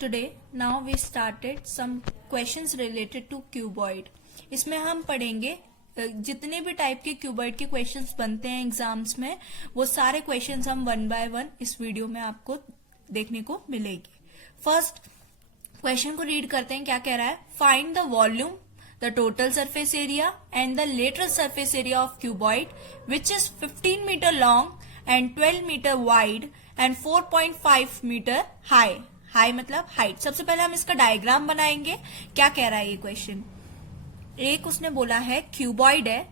Today, now we started some questions related to cuboid. इसमें हम पढ़ेंगे जितने भी टाइप के क्यूबॉइड के क्वेश्चंस बनते हैं एग्जाम्स में, वो सारे क्वेश्चंस हम वन बाय वन इस वीडियो में आपको देखने को मिलेगी. फर्स्ट क्वेश्चन को रीड करते हैं. क्या कह रहा है? Find the volume, the total surface area and the lateral surface area of cuboid which is 15 metre long and 12 metre wide and 4.5 metre high. High मतलब हाइट. सबसे पहले हम इसका डायग्राम बनाएंगे. क्या कह रहा है ये क्वेश्चन? एक उसने बोला है क्यूबॉइड है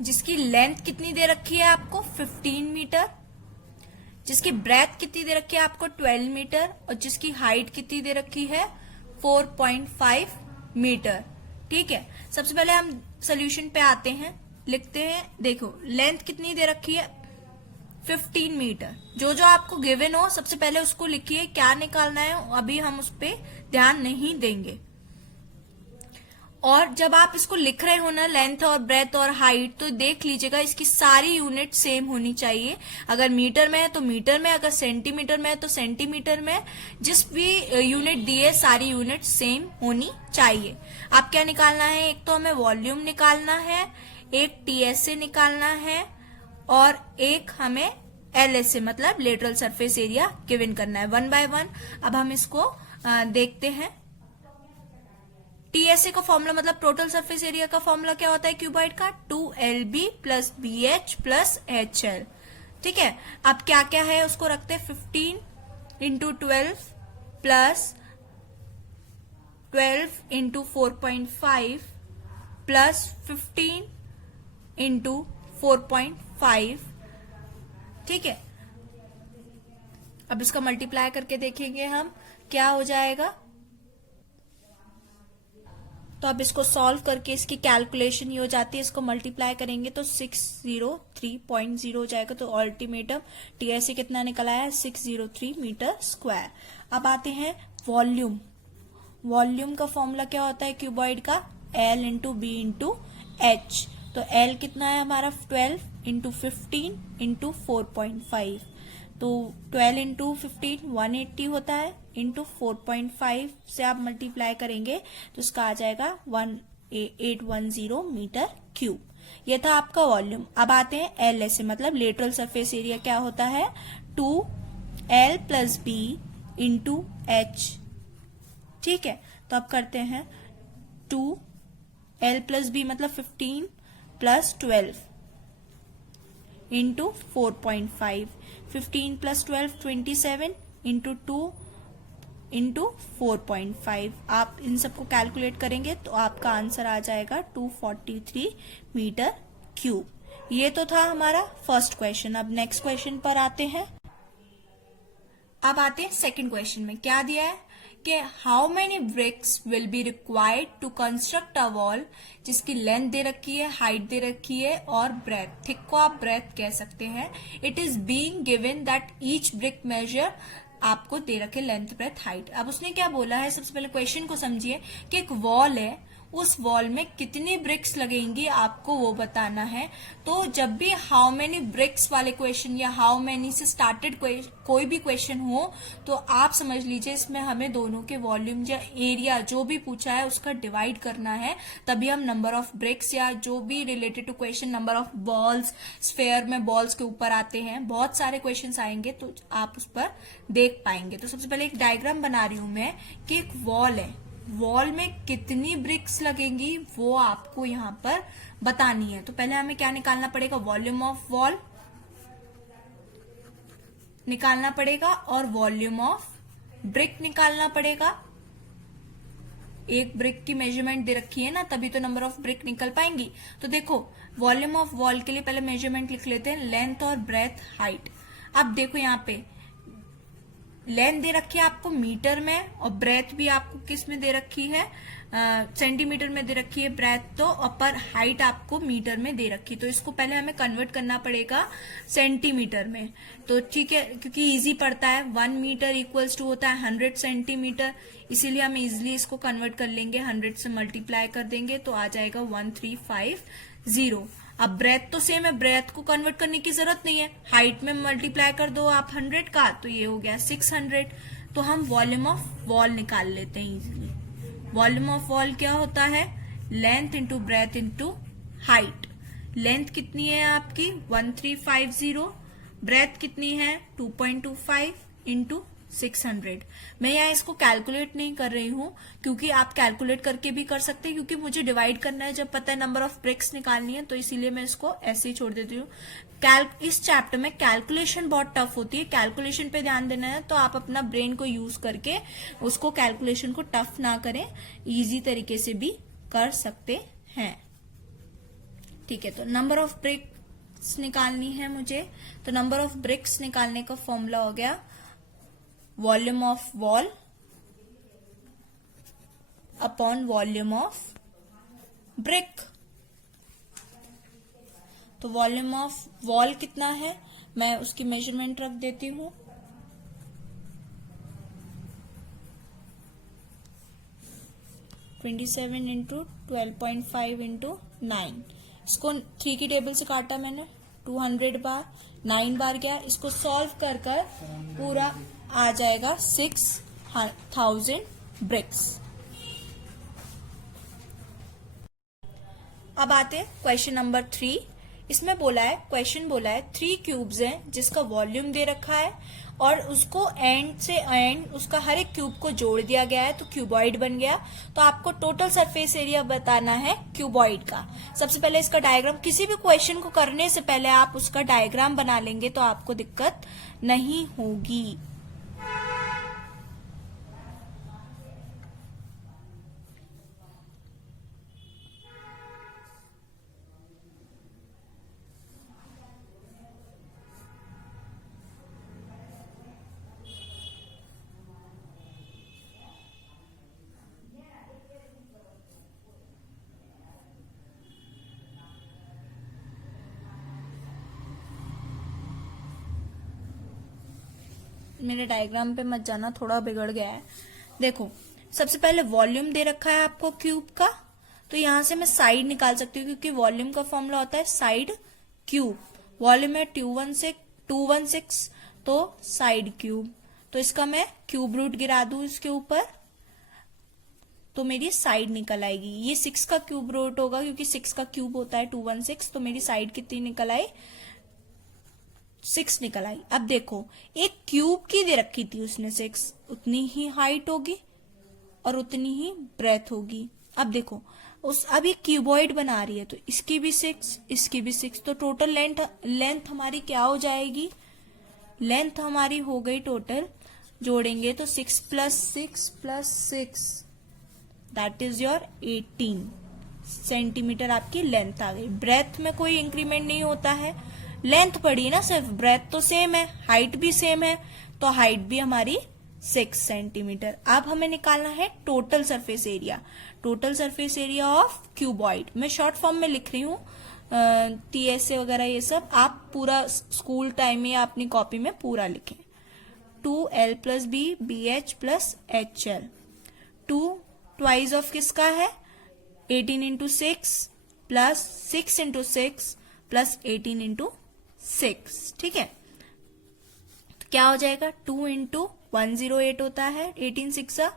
जिसकी लेंथ कितनी दे रखी है आपको 15 मीटर, जिसकी ब्रेथ कितनी दे रखी है आपको 12 मीटर और जिसकी हाइट कितनी दे रखी है 4.5 मीटर. ठीक है, सबसे पहले हम सोल्यूशन पे आते हैं, लिखते हैं. देखो लेंथ कितनी दे रखी है 15 मीटर. जो जो आपको गिवन हो सबसे पहले उसको लिखिए. क्या निकालना है अभी हम उस पर ध्यान नहीं देंगे. और जब आप इसको लिख रहे हो ना, लेंथ और ब्रेथ और हाइट, तो देख लीजिएगा इसकी सारी यूनिट सेम होनी चाहिए. अगर मीटर में है तो मीटर में, अगर सेंटीमीटर में है तो सेंटीमीटर में. जिस भी यूनिट दी है सारी यूनिट सेम होनी चाहिए. आप क्या निकालना है? एक तो हमें वॉल्यूम निकालना है, एक टीएसए निकालना है और एक हमें एलएसए मतलब लेटरल सरफेस एरिया गिवन करना है. वन बाय वन अब हम इसको देखते हैं. टीएसए का फॉर्मूला मतलब टोटल सरफेस एरिया का फॉर्मूला क्या होता है क्यूबॉइड का? 2LB plus BH plus HL. ठीक है, अब क्या क्या है उसको रखते हैं. 15 into 12 plus 12 into 4.5 plus 15 into 4.5. ठीक है, अब इसका मल्टीप्लाई करके देखेंगे हम क्या हो जाएगा. तो अब इसको सॉल्व करके इसकी कैलकुलेशन ये हो जाती है. इसको मल्टीप्लाई करेंगे तो 603.0 हो जाएगा. तो अल्टीमेटम टीएसए कितना निकला है 603 मीटर स्क्वायर. अब आते हैं वॉल्यूम. वॉल्यूम का फॉर्मूला क्या होता है क्यूबॉइड का? L into B into H. तो L कितना है हमारा 12 इंटू 15 इंटू 4.5. तो 12 इंटू 15 180 होता है, इंटू 4.5 से आप मल्टीप्लाई करेंगे तो इसका आ जाएगा 1810 मीटर क्यूब. ये था आपका वॉल्यूम. अब आते हैं एलएसए मतलब लेटरल सरफेस एरिया. क्या होता है? 2L plus B into H. ठीक है, तो अब करते हैं 2L प्लस बी मतलब 15 plus 12 into 4.5. 15 plus 12 27 into 2 into 4.5. आप इन सबको कैलकुलेट करेंगे तो आपका आंसर आ जाएगा 243 मीटर क्यूब. ये तो था हमारा फर्स्ट क्वेश्चन. अब नेक्स्ट क्वेश्चन पर आते हैं. अब आते हैं सेकंड क्वेश्चन में. क्या दिया है कि how many bricks will be required to construct a wall, जिसकी लेंथ दे रखी है, हाइट दे रखी है और ब्रेथ. थिक को आप ब्रेथ कह सकते हैं. It is being given that each brick measure, आपको दे रखे लेंथ ब्रेथ हाइट. अब उसने क्या बोला है, सबसे पहले क्वेश्चन को समझिए कि एक वॉल है, उस वॉल में कितनी ब्रिक्स लगेंगी आपको वो बताना है. तो जब भी हाउ मेनी ब्रिक्स वाले क्वेश्चन या हाउ मेनी से स्टार्टेड कोई भी क्वेश्चन हो तो आप समझ लीजिए इसमें हमें दोनों के वॉल्यूम या एरिया जो भी पूछा है उसका डिवाइड करना है. तभी हम नंबर ऑफ ब्रिक्स या जो भी related to question, number of balls, sphere में बॉल्स के ऊपर आते हैं, बहुत सारे क्वेश्चन आएंगे तो आप उस पर देख पाएंगे. तो सबसे पहले एक डायग्राम बना रही हूं मैं कि एक वॉल है, वॉल में कितनी ब्रिक्स लगेंगी वो आपको यहाँ पर बतानी है. तो पहले हमें क्या निकालना पड़ेगा? वॉल्यूम ऑफ वॉल निकालना पड़ेगा और वॉल्यूम ऑफ ब्रिक निकालना पड़ेगा. एक ब्रिक की मेजरमेंट दे रखी है ना, तभी तो नंबर ऑफ ब्रिक निकल पाएंगी. तो देखो वॉल्यूम ऑफ वॉल के लिए पहले मेजरमेंट लिख लेते हैं, लेंथ और ब्रेथ हाइट. अब देखो यहाँ पे लेंथ दे रखी है आपको मीटर में और ब्रेथ भी आपको किस में दे रखी है, सेंटीमीटर में दे रखी है ब्रेथ. तो अपर हाइट आपको मीटर में दे रखी. तो इसको पहले हमें कन्वर्ट करना पड़ेगा सेंटीमीटर में. तो ठीक है, क्योंकि इजी पड़ता है. 1 मीटर इक्वल्स टू होता है 100 सेंटीमीटर, इसीलिए हम इजिली इसको कन्वर्ट कर लेंगे. 100 से मल्टीप्लाई कर देंगे तो आ जाएगा 1350. अब ब्रेथ तो सेम है, ब्रेथ को कन्वर्ट करने की जरूरत नहीं है, हाइट में मल्टीप्लाई कर दो आप 100 का, तो ये हो गया 600। तो हम वॉल्यूम ऑफ वॉल निकाल लेते हैं इजीली। वॉल्यूम ऑफ वॉल क्या होता है, length into breadth into height. Length कितनी है आपकी 1350, ब्रेथ कितनी है 2.25 इंटू 600। मैं यहाँ इसको कैलकुलेट नहीं कर रही हूँ, क्योंकि आप कैलकुलेट करके भी कर सकते हैं, क्योंकि मुझे डिवाइड करना है जब पता है नंबर ऑफ ब्रिक्स निकालनी है, तो इसीलिए मैं इसको ऐसे ही छोड़ देती हूँ। इस चैप्टर में कैलकुलेशन बहुत टफ होती है, कैलकुलेशन पे ध्यान देना है, तो आप अपना ब्रेन को यूज करके उसको कैलकुलेशन को टफ ना करें, इजी तरीके से भी कर सकते हैं। ठीक है, तो नंबर ऑफ ब्रिक्स निकालनी है मुझे, तो नंबर ऑफ ब्रिक्स निकालने का फॉर्मूला हो गया volume of wall upon volume of brick. तो वॉल्यूम ऑफ वॉल कितना है, मैं उसकी मेजरमेंट रख देती हूं, (27 इंटू 12.5 इंटू 9। इसको 3 की टेबल से काटा मैंने, 200 बार, 9 बार गया। इसको सॉल्व कर कर पूरा आ जाएगा 6000 ब्रिक्स। अब आते हैं क्वेश्चन नंबर 3। इसमें क्वेश्चन बोला है 3 क्यूब्स हैं जिसका वॉल्यूम दे रखा है और उसको एंड से एंड उसका हर एक क्यूब को जोड़ दिया गया है, तो क्यूबॉइड बन गया। तो आपको टोटल सरफेस एरिया बताना है क्यूबॉइड का। सबसे पहले इसका डायग्राम, किसी भी क्वेश्चन को करने से पहले आप उसका डायग्राम बना लेंगे तो आपको दिक्कत नहीं होगी। मेरे डायग्राम पे मत जाना, थोड़ा बिगड़ गया है। देखो, सबसे पहले वॉल्यूम दे रखा है आपको क्यूब का, तो यहां से मैं साइड निकाल सकती हूँ, क्योंकि वॉल्यूम का फॉर्मूला होता है साइड क्यूब। वॉल्यूम है 216, तो साइड क्यूब। तो इसका मैं क्यूब रूट गिरा दूं इसके ऊपर, तो मेरी साइड निकल आएगी। ये 6 का क्यूब रूट होगा, क्योंकि 6 का क्यूब होता है 216, तो मेरी साइड कितनी निकल आई 6 निकल आई। अब देखो, एक क्यूब की दे रखी थी उसने 6, उतनी ही हाइट होगी और उतनी ही ब्रेथ होगी। अब देखो, अब ये क्यूबॉइड बना रही है, तो इसकी भी 6, इसकी भी 6, तो टोटल लेंथ हमारी क्या हो जाएगी, लेंथ हमारी हो गई टोटल, जोड़ेंगे तो 6 + 6 + 6 दैट इज योर 18 सेंटीमीटर आपकी लेंथ आ गई। ब्रेथ में कोई इंक्रीमेंट नहीं होता है, लेंथ पड़ी ना सिर्फ, ब्रेथ तो सेम है, हाइट भी सेम है, तो हाइट भी हमारी 6 सेंटीमीटर। अब हमें निकालना है total surface area, total surface area of cuboid. मैं शॉर्ट फॉर्म में लिख रही हूँ, TSA वगैरह ये सब आप पूरा स्कूल टाइम में अपनी कॉपी में पूरा लिखें। 2L + B BH + HL। 2 twice of किसका है 18 × 6 + 6 × 6 + 18 × 6, ठीक है। तो क्या हो जाएगा 2 × 108 होता है 18 6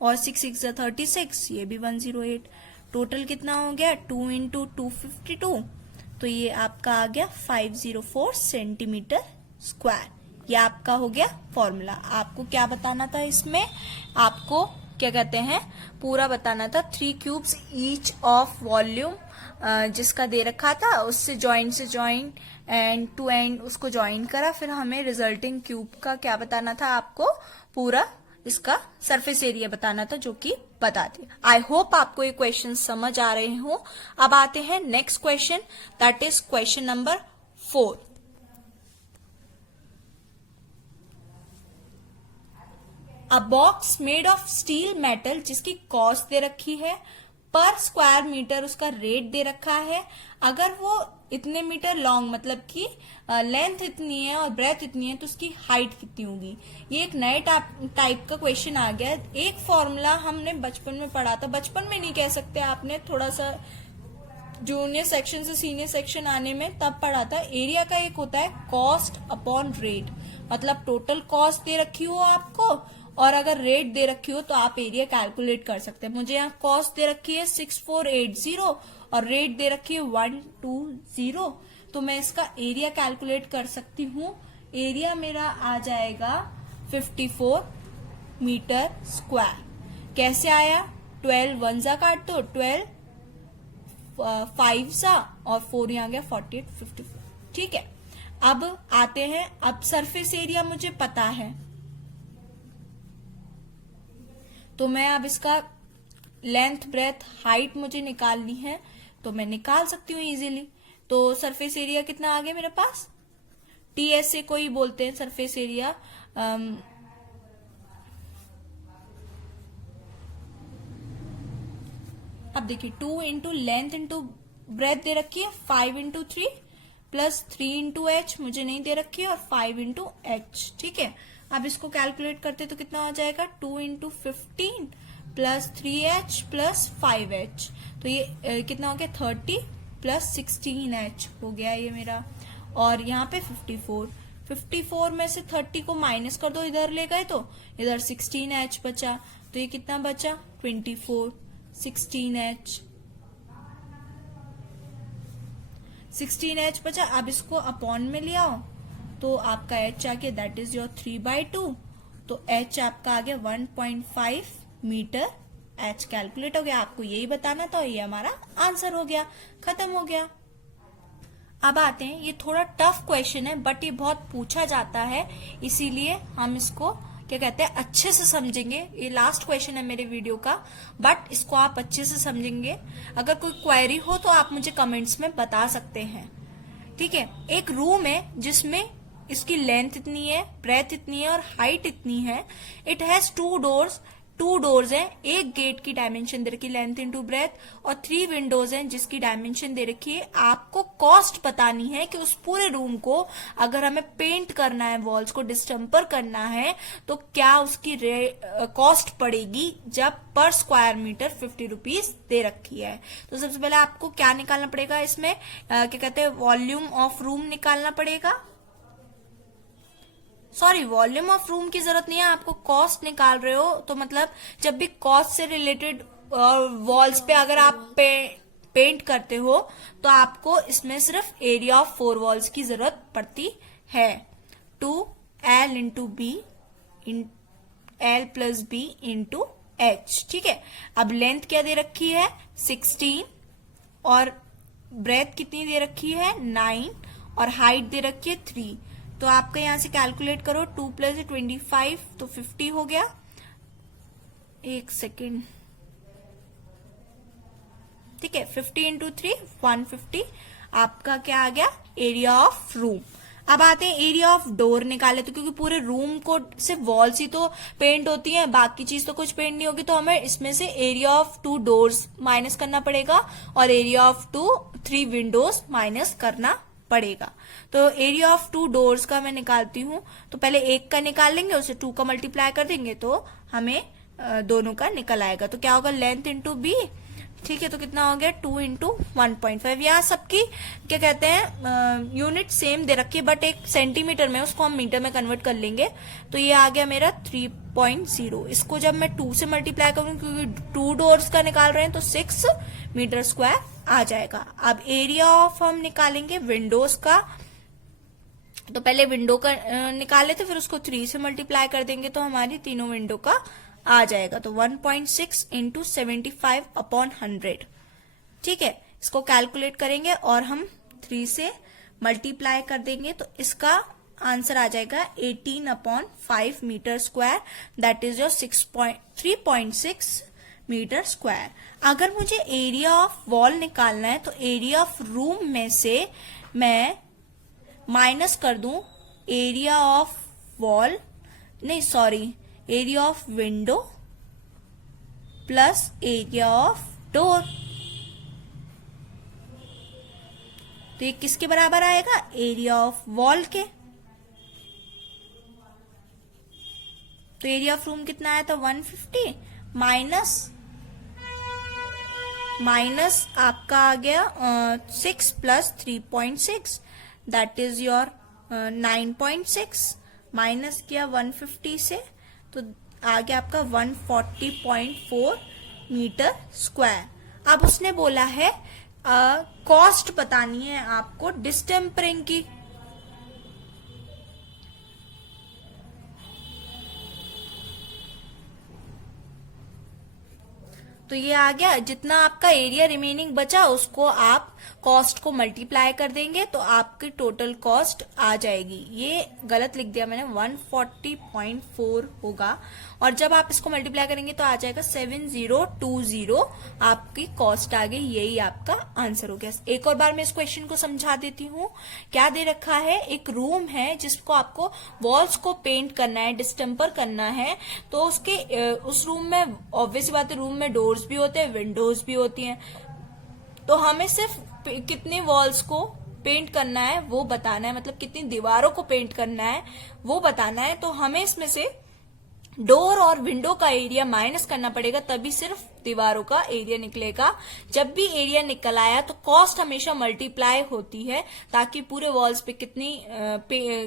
और 6 6 36, ये भी 108। टोटल कितना हो गया 2 × 252, तो ये आपका आ गया 504 सेंटीमीटर स्क्वायर। ये आपका हो गया फॉर्मूला। आपको क्या बताना था इसमें, आपको क्या कहते हैं पूरा बताना था 3 क्यूब्स ईच ऑफ वॉल्यूम जिसका दे रखा था, उससे जॉइंट से जॉइंट एंड टू एंड उसको जॉइन करा, फिर हमें रिजल्टिंग क्यूब का क्या बताना था, आपको पूरा इसका सरफेस एरिया बताना था, जो कि बता दिया। आई होप आपको ये क्वेश्चन समझ आ रहे हो। अब आते हैं next question, that is question number 4। A box made of steel metal जिसकी कॉस्ट दे रखी है, पर स्क्वायर मीटर उसका रेट दे रखा है। अगर वो इतने मीटर लॉन्ग, मतलब कि लेंथ इतनी है और ब्रेथ इतनी है, तो उसकी हाइट कितनी होगी। ये एक नए टाइप का क्वेश्चन आ गया। एक फॉर्मूला हमने बचपन में पढ़ा था, बचपन में नहीं कह सकते, आपने थोड़ा सा जूनियर सेक्शन से सीनियर सेक्शन आने में तब पढ़ा था। एरिया का एक होता है कॉस्ट अपॉन रेट, मतलब टोटल कॉस्ट दे रखी हो आपको और अगर रेट दे रखी हो तो आप एरिया कैलकुलेट कर सकते हैं। मुझे यहाँ कॉस्ट दे रखी है 6480 और रेट दे रखी है 120, तो मैं इसका एरिया कैलकुलेट कर सकती हूँ। एरिया मेरा आ जाएगा 54 मीटर स्क्वायर। कैसे आया? 12 वन जा काट दो, 12 5 सा और 4 यहाँ गया 48 54। ठीक है, अब आते हैं, अब सरफेस एरिया मुझे पता है तो मैं अब इसका लेंथ ब्रेथ हाइट मुझे निकालनी है तो मैं निकाल सकती हूँ इजीली। तो सरफेस एरिया कितना आ गया मेरे पास? टीएस से कोई बोलते हैं सरफेस एरिया, अब देखिए 2 इंटू लेंथ इंटू ब्रेथ दे रखी है, 5 इंटू 3 प्लस 3 इंटू एच मुझे नहीं दे रखी है और 5 इंटू एच। ठीक है, अब इसको कैलकुलेट करते तो कितना हो जाएगा? 2 into 15 plus 3h plus 5h, तो ये कितना हो गया? 30 प्लस 16h हो गया ये मेरा। और यहाँ पे 54 में से 30 को माइनस कर दो, इधर ले गए तो इधर 16h बचा, तो ये कितना बचा? 24 16h बचा। अब इसको अपॉन में ले आओ तो आपका h आ गया, दैट इज योर 3/2, तो h आपका आ गया 1.5 मीटर। h कैलकुलेट हो गया, आपको यही बताना था, ये हमारा आंसर हो गया, खत्म हो गया। अब आते हैं, ये थोड़ा टफ क्वेश्चन है बट ये बहुत पूछा जाता है, इसीलिए हम इसको क्या कहते हैं अच्छे से समझेंगे। ये लास्ट क्वेश्चन है मेरे वीडियो का, बट इसको आप अच्छे से समझेंगे। अगर कोई क्वेरी हो तो आप मुझे कमेंट्स में बता सकते हैं। ठीक है, एक रूम है जिसमें इसकी लेंथ इतनी है, ब्रेथ इतनी है और हाइट इतनी है। इट हैज 2 डोर्स हैं, एक गेट की डायमेंशन दे रखी है लेंथ इंटू ब्रेथ और 3 विंडोज हैं जिसकी डायमेंशन दे रखी है। आपको कॉस्ट बतानी है कि उस पूरे रूम को अगर हमें पेंट करना है, वॉल्स को डिस्टेम्पर करना है तो क्या उसकी कॉस्ट पड़ेगी, जब पर स्क्वायर मीटर 50 रुपीज दे रखी है। तो सबसे पहले आपको क्या निकालना पड़ेगा इसमें, क्या कहते हैं वॉल्यूम ऑफ रूम निकालना पड़ेगा। सॉरी, वॉल्यूम ऑफ रूम की जरूरत नहीं है, आपको कॉस्ट निकाल रहे हो तो मतलब जब भी कॉस्ट से रिलेटेड वॉल्स पे अगर आप पेंट करते हो तो आपको इसमें सिर्फ एरिया ऑफ 4 वॉल्स की जरूरत पड़ती है। 2L into B L plus B into H. ठीक है, अब लेंथ क्या दे रखी है? 16 और ब्रेथ कितनी दे रखी है? 9 और हाइट दे रखी है 3। तो आपका यहां से कैलकुलेट करो, 2 प्लस 25 तो 50 हो गया। एक सेकेंड, ठीक है, 50 इंटू 3 150 आपका क्या आ गया? Area of room. अब आते हैं एरिया ऑफ डोर निकाले, तो क्योंकि पूरे रूम को सिर्फ वॉल्स ही तो पेंट होती हैं, बाकी चीज तो कुछ पेंट नहीं होगी, तो हमें इसमें से एरिया ऑफ 2 डोर्स माइनस करना पड़ेगा और एरिया ऑफ 3 विंडोज माइनस करना पड़ेगा। तो एरिया ऑफ 2 डोर्स का मैं निकालती हूँ, तो पहले एक का निकाल लेंगे, उसे 2 का मल्टीप्लाई कर देंगे तो हमें दोनों का निकल आएगा। तो क्या होगा? Length into B. ठीक है, तो कितना हो गया? 2 इंटू 1.5। यहाँ सबकी क्या कहते हैं यूनिट सेम दे रखी है बट एक सेंटीमीटर में, उसको हम मीटर में कन्वर्ट कर लेंगे। तो ये आ गया मेरा 3.0। इसको जब मैं 2 से मल्टीप्लाई करूँ, क्योंकि 2 डोर्स का निकाल रहे हैं, तो 6 मीटर स्क्वायर आ जाएगा। अब एरिया ऑफ हम निकालेंगे विंडोज का, तो पहले विंडो का निकाले थे, फिर उसको 3 से मल्टीप्लाई कर देंगे तो हमारी तीनों विंडो का आ जाएगा। तो 1.6 इंटू 75 अपॉन 100। ठीक है, इसको कैलकुलेट करेंगे और हम 3 से मल्टीप्लाई कर देंगे तो इसका आंसर आ जाएगा 18/5 metre square, that is your 3.6 metre square. अगर मुझे एरिया ऑफ वॉल निकालना है तो एरिया ऑफ रूम में से मैं माइनस कर दूं एरिया ऑफ वॉल, नहीं sorry, area of window plus area of door. तो ये किसके बराबर आएगा? एरिया ऑफ वॉल के। तो एरिया ऑफ रूम कितना आया था? 150 माइनस माइनस आपका आ गया 6 plus 3.6 that is your 9.6 minus किया 150 से तो आ गया आपका 140.4 मीटर स्क्वायर। अब उसने बोला है कॉस्ट बतानी है आपको डिस्टेम्परिंग की। तो ये आ गया, जितना आपका एरिया रिमेनिंग बचा उसको आप कॉस्ट को मल्टीप्लाई कर देंगे तो आपकी टोटल कॉस्ट आ जाएगी। ये गलत लिख दिया मैंने, 140.4 होगा और जब आप इसको मल्टीप्लाई करेंगे तो आ जाएगा 7020 आपकी कॉस्ट आ गई। यही आपका आंसर हो गया। एक और बार मैं इस क्वेश्चन को समझा देती हूँ। क्या दे रखा है, एक रूम है जिसको आपको वॉल्स को पेंट करना है, डिस्टेम्पर करना है। तो उसके उस रूम में ऑब्वियस बात है, रूम में डोर्स भी होते हैं, विंडोज भी होती हैं। तो हमें सिर्फ कितनी वॉल्स को पेंट करना है वो बताना है, मतलब कितनी दीवारों को पेंट करना है वो बताना है। तो हमें इसमें से डोर और विंडो का एरिया माइनस करना पड़ेगा, तभी सिर्फ दीवारों का एरिया निकलेगा। जब भी एरिया निकल आया तो कॉस्ट हमेशा मल्टीप्लाई होती है, ताकि पूरे वॉल्स पे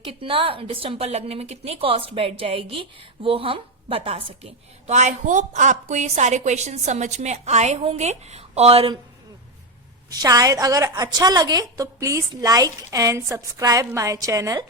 कितना डिस्टेम्पर लगने में कितनी कॉस्ट बैठ जाएगी वो हम बता सकें। तो आई होप आपको ये सारे क्वेश्चन समझ में आए होंगे, और शायद अगर अच्छा लगे तो please like and subscribe my channel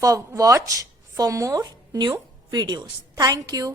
for watch for more new videos. Thank you.